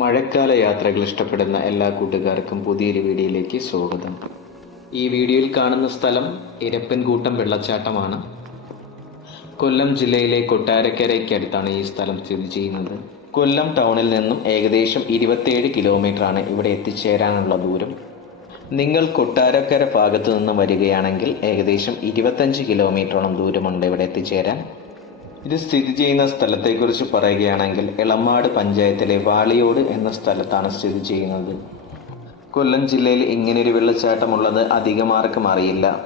മഴക്കാല യാത്രകൾ ഇഷ്ടപ്പെടുന്ന എല്ലാ കൂട്ടുകാർക്കും പുതിയൊരു വീഡിയോയിലേക്ക് സ്വാഗതം. ഈ വീഡിയോയിൽ കാണുന്ന സ്ഥലം ഇരപ്പൻകൂട്ടം വെള്ളച്ചാട്ടമാണ്. കൊല്ലം ജില്ലയിലെ കൊട്ടാരക്കരയ്ക്കടുത്താണ് ഈ സ്ഥലം സ്ഥിതി ചെയ്യുന്നത്. കൊല്ലം ടൗണിൽ നിന്നും ഏകദേശം ഇരുപത്തിയേഴ് കിലോമീറ്ററാണ് ഇവിടെ എത്തിച്ചേരാനുള്ള ദൂരം. നിങ്ങൾ കൊട്ടാരക്കര ഭാഗത്തു നിന്ന് വരികയാണെങ്കിൽ ഏകദേശം ഇരുപത്തഞ്ച് കിലോമീറ്ററോളം ദൂരമുണ്ട് ഇവിടെ എത്തിച്ചേരാൻ. ഇത് സ്ഥിതി ചെയ്യുന്ന സ്ഥലത്തെക്കുറിച്ച് പറയുകയാണെങ്കിൽ എളമാട് പഞ്ചായത്തിലെ വാളിയോട് എന്ന സ്ഥലത്താണ് സ്ഥിതി ചെയ്യുന്നത്. കൊല്ലം ജില്ലയിൽ ഇങ്ങനൊരു വെള്ളച്ചാട്ടമുള്ളത് അധികമാർക്കും അറിയില്ല.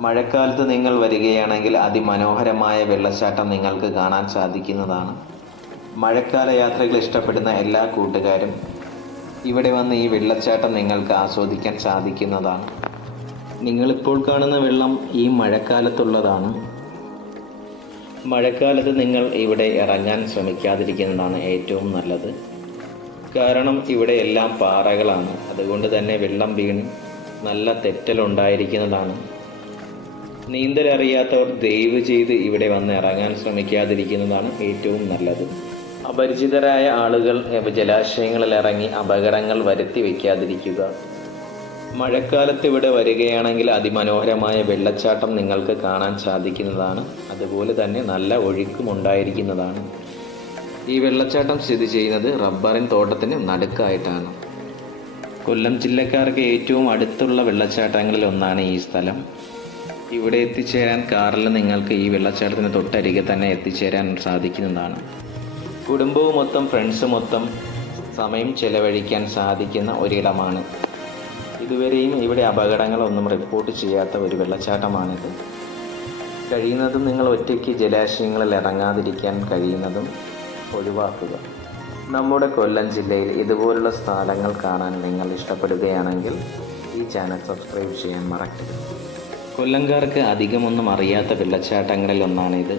മഴക്കാലത്ത് നിങ്ങൾ വരികയാണെങ്കിൽ അതിമനോഹരമായ വെള്ളച്ചാട്ടം നിങ്ങൾക്ക് കാണാൻ സാധിക്കുന്നതാണ്. മഴക്കാല യാത്രകൾ ഇഷ്ടപ്പെടുന്ന എല്ലാ കൂട്ടുകാരും ഇവിടെ വന്ന് ഈ വെള്ളച്ചാട്ടം നിങ്ങൾക്ക് ആസ്വദിക്കാൻ സാധിക്കുന്നതാണ്. നിങ്ങളിപ്പോൾ കാണുന്ന വെള്ളം ഈ മഴക്കാലത്തുള്ളതാണ്. മഴക്കാലത്ത് നിങ്ങൾ ഇവിടെ ഇറങ്ങാൻ ശ്രമിക്കാതിരിക്കുന്നതാണ് ഏറ്റവും നല്ലത്. കാരണം ഇവിടെ എല്ലാം പാറകളാണ്. അതുകൊണ്ട് തന്നെ വെള്ളം വീണ് നല്ല തെറ്റലുണ്ടായിരിക്കുന്നതാണ് നീന്തലറിയാത്തവർ ദയവ് ചെയ്ത് ഇവിടെ വന്ന് ഇറങ്ങാൻ ശ്രമിക്കാതിരിക്കുന്നതാണ് ഏറ്റവും നല്ലത്. അപരിചിതരായ ആളുകൾ ജലാശയങ്ങളിൽ ഇറങ്ങി അപകടങ്ങൾ വരുത്തി വയ്ക്കാതിരിക്കുക മഴക്കാലത്ത് ഇവിടെ വരികയാണെങ്കിൽ അതിമനോഹരമായ വെള്ളച്ചാട്ടം നിങ്ങൾക്ക് കാണാൻ സാധിക്കുന്നതാണ്. അതുപോലെ തന്നെ നല്ല ഒഴുക്കും ഉണ്ടായിരിക്കുന്നതാണ് ഈ വെള്ളച്ചാട്ടം സ്ഥിതി ചെയ്യുന്നത് റബ്ബറിൻ തോട്ടത്തിന് നടുക്കായിട്ടാണ്. കൊല്ലം ജില്ലക്കാർക്ക് ഏറ്റവും അടുത്തുള്ള വെള്ളച്ചാട്ടങ്ങളിൽ ഒന്നാണ് ഈ സ്ഥലം. ഇവിടെ എത്തിച്ചേരാൻ കാറിൽ നിങ്ങൾക്ക് ഈ വെള്ളച്ചാട്ടത്തിന് തൊട്ടരികെ തന്നെ എത്തിച്ചേരാൻ സാധിക്കുന്നതാണ്. കുടുംബവും മൊത്തം ഫ്രണ്ട്സ് മൊത്തം സമയം ചെലവഴിക്കാൻ സാധിക്കുന്ന ഒരിടമാണ്. ഇതുവരെയും ഇവിടെ അപകടങ്ങളൊന്നും റിപ്പോർട്ട് ചെയ്യാത്ത ഒരു വെള്ളച്ചാട്ടമാണിത്. കഴിയുന്നതും നിങ്ങൾ ഒറ്റയ്ക്ക് ജലാശയങ്ങളിൽ ഇറങ്ങാതിരിക്കാൻ കഴിയുന്നതും ഒഴിവാക്കുക. നമ്മുടെ കൊല്ലം ജില്ലയിൽ ഇതുപോലുള്ള സ്ഥലങ്ങൾ കാണാൻ നിങ്ങൾ ഇഷ്ടപ്പെടുകയാണെങ്കിൽ ഈ ചാനൽ സബ്സ്ക്രൈബ് ചെയ്യാൻ മറക്കരുത്. കൊല്ലംകാർക്ക് അധികമൊന്നും അറിയാത്ത വെള്ളച്ചാട്ടങ്ങളിൽ ഒന്നാണിത്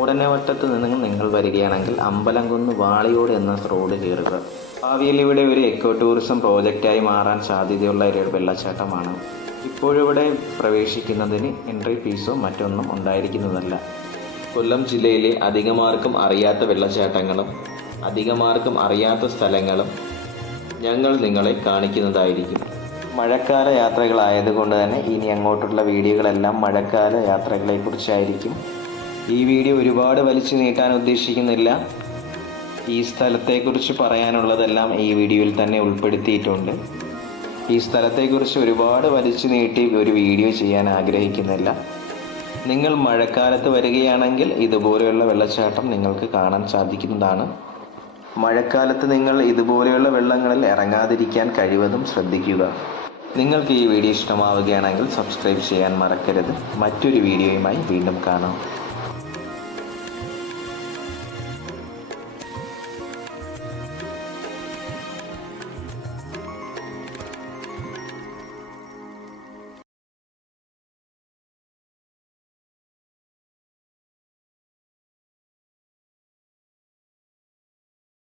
ഓടനവട്ടത്ത് നിന്ന് നിങ്ങൾ വരികയാണെങ്കിൽ അമ്പലംകുന്ന് വാളിയോട് എന്ന റോഡ് കയറുക. ഭാവിയിൽ ഇവിടെ ഒരു എക്കോ ടൂറിസം പ്രോജക്റ്റായി മാറാൻ സാധ്യതയുള്ള ഒരു വെള്ളച്ചാട്ടമാണ്. ഇപ്പോഴിവിടെ പ്രവേശിക്കുന്നതിന് എൻട്രി ഫീസോ മറ്റൊന്നും ഉണ്ടായിരിക്കുന്നതല്ല. കൊല്ലം ജില്ലയിലെ അധികമാർക്കും അറിയാത്ത വെള്ളച്ചാട്ടങ്ങളും അധികമാർക്കും അറിയാത്ത സ്ഥലങ്ങളും ഞങ്ങൾ നിങ്ങളെ കാണിക്കുന്നതായിരിക്കും. മഴക്കാല യാത്രകളായതുകൊണ്ട് തന്നെ ഇനി അങ്ങോട്ടുള്ള വീഡിയോകളെല്ലാം മഴക്കാല യാത്രകളെക്കുറിച്ചായിരിക്കും. ഈ വീഡിയോ ഒരുപാട് വലിച്ചു നീട്ടാൻ ഉദ്ദേശിക്കുന്നില്ല. ഈ സ്ഥലത്തെക്കുറിച്ച് പറയാനുള്ളതെല്ലാം ഈ വീഡിയോയിൽ തന്നെ ഉൾപ്പെടുത്തിയിട്ടുണ്ട്. ഈ സ്ഥലത്തെക്കുറിച്ച് ഒരുപാട് വലിച്ചു നീട്ടി ഒരു വീഡിയോ ചെയ്യാൻ ആഗ്രഹിക്കുന്നില്ല. നിങ്ങൾ മഴക്കാലത്ത് വരികയാണെങ്കിൽ ഇതുപോലെയുള്ള വെള്ളച്ചാട്ടം നിങ്ങൾക്ക് കാണാൻ സാധിക്കുന്നതാണ്. മഴക്കാലത്ത് നിങ്ങൾ ഇതുപോലെയുള്ള വെള്ളങ്ങളിൽ ഇറങ്ങാതിരിക്കാൻ കഴിവതും ശ്രദ്ധിക്കുക. നിങ്ങൾക്ക് ഈ വീഡിയോ ഇഷ്ടമാവുകയാണെങ്കിൽ സബ്സ്ക്രൈബ് ചെയ്യാൻ മറക്കരുത്. മറ്റൊരു വീഡിയോയുമായി വീണ്ടും കാണാം.